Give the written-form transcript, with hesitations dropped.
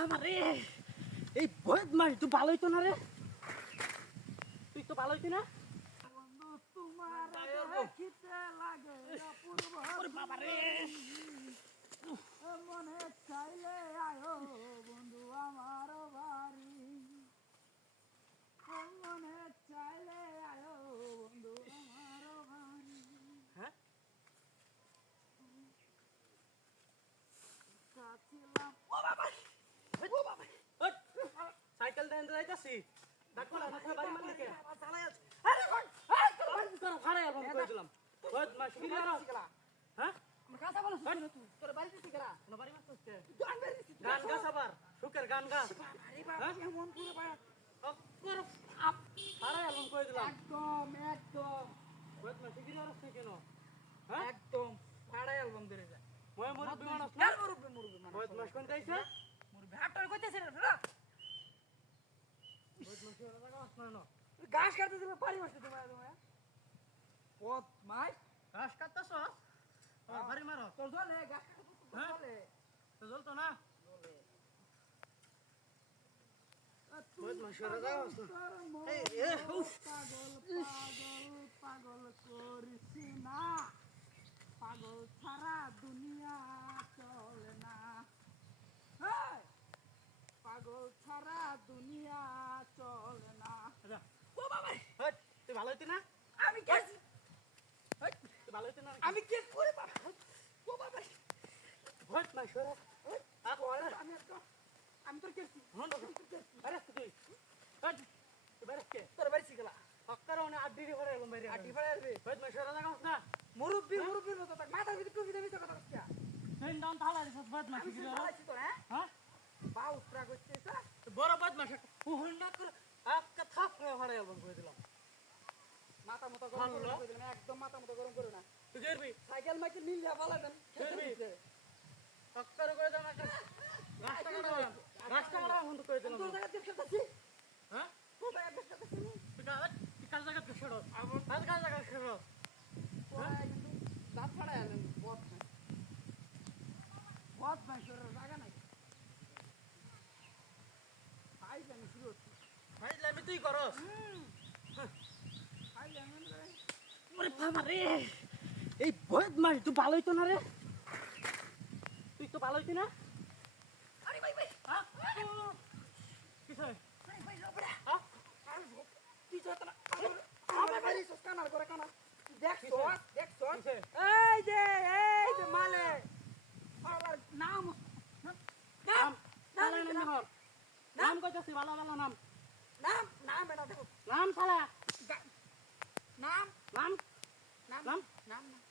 আমারে এই বদমাস তুই ভালো হইতো না রে, তুই তো ভালো হইতি না বন্ধু তোমার দেখিতে লাগে অপূর্ব বাবা রে। মনে চাইলে আয়ো বন্ধু আমার বাড়ি, মনে চাইলে আয়ো বন্ধু আমার বাড়ি। হ্যাঁ চাচ্ছিলাম ও বাবা ওই সাইকেল দেন যাইতাছি ডাকো না মাথা বাড়ি মারলি কে চালাই আছে। আরে বাড়ি করো খাড়াই আলম কই দিলাম বদমাস কি করো হ্যাঁ আমার কাছে বলো তুই তোর বাড়িতে ঠিক করা না বাড়ি মারছিস কে গান বেরিয়েছিস গান গা সবার সুখের গান গা আরে বাবা এমন করে পায় করো খাড়াই আলম কই দিলাম একদম একদম বদমাস কি করছ কেন হ্যাঁ একদম ফাড়াই অ্যালবাম ধরে যায়। মই মুরব্বি মানুষ না না মুরব্বি মুরব্বি মানে বদমাস কোন যাইছে মুরব্বি হাটটা কইতেছে রে না বদমাস এর লাগা আসনা না ঘাস কাটতে দিলে পারি মারতে তোমায় তোমায় পথ মাই ঘাস কাটতাছস আর বাড়ি মারো তোর জলে ঘাস কাটতে হ্যাঁ? জলে তো জ্বলতো না জলে বদমাস এর লাগা আসনা এই উফ পাগল পাগল পাগল করিস না, পাগল ছাড়া দুনিয়া চলে না, হেই! পাগল ছাড়া দুনিয়া চলে না। আচ্ছা ও বাবা হট তুই ভালো হইতি না আমি কেছি তুই ভালো হইতি না আমি কেস করে বাবা ও বাবা বদমাস এর আমি একদম আমি তোর কেছি হন আরে তুই হট তুই বাইরে কে তোর বাড়ি শিখলা হক্কার ওনে আড্ডি করে এলাম বাইরে আটি ফাড়ে আসবে বদমাস এর লাগা আসনা মুরব্বি মুরব্বির মতো থাক মাথার ভিতরে টুপি দেবি তো কথা কইছিস সেন দান তালা দিছস বদমাস আমি কি শুনতে পাচ্ছি তো হ্যাঁ হ্যাঁ বা উত্তরা করছিস বড় বদমাস হুন না করে আজকে থাপ করে ভাড়া এলাম কই দিলাম মাথা মতো গরম করে কই দিলাম একদম মাথা মতো গরম করে না তুই গেরবি সাইকেল মাইকেল নিল যা পালাবেন হক্কার করে দাও না রাস্তা কাটা হন কই দিলাম তোর জায়গা দেখতে পাচ্ছি হ্যাঁ তোর জায়গা দেখতে পাচ্ছি তুই কাজ জায়গা ছেড়ো আজ কাজ জায়গা ছেড়ো ওরা কিন্তু দাঁত ফাড়ায় আলেন বদ নাই বদ নাই শরীরের জায়গা নাই খাই জানি শুরু হচ্ছে ভাইলে আমি তুই করস খাই জানি ওরে বাবা রে এই বদমাস তুই ভালো হইতো না রে, তুই তো ভালো হইতি না আরে ভাই ভাই হ্যাঁ কিসে আরে ভাই রবড়া হ্যাঁ আর তুই যত না আমার বাড়ি সস কানার করে কানা দেখছো দেখছো কিসে এই যে মালে আর নাম নাম নাম নাম নাম কইতাছি ভালো ভালো নাম নাম নাম এটা দেখো নাম শালা নাম নাম নাম নাম নাম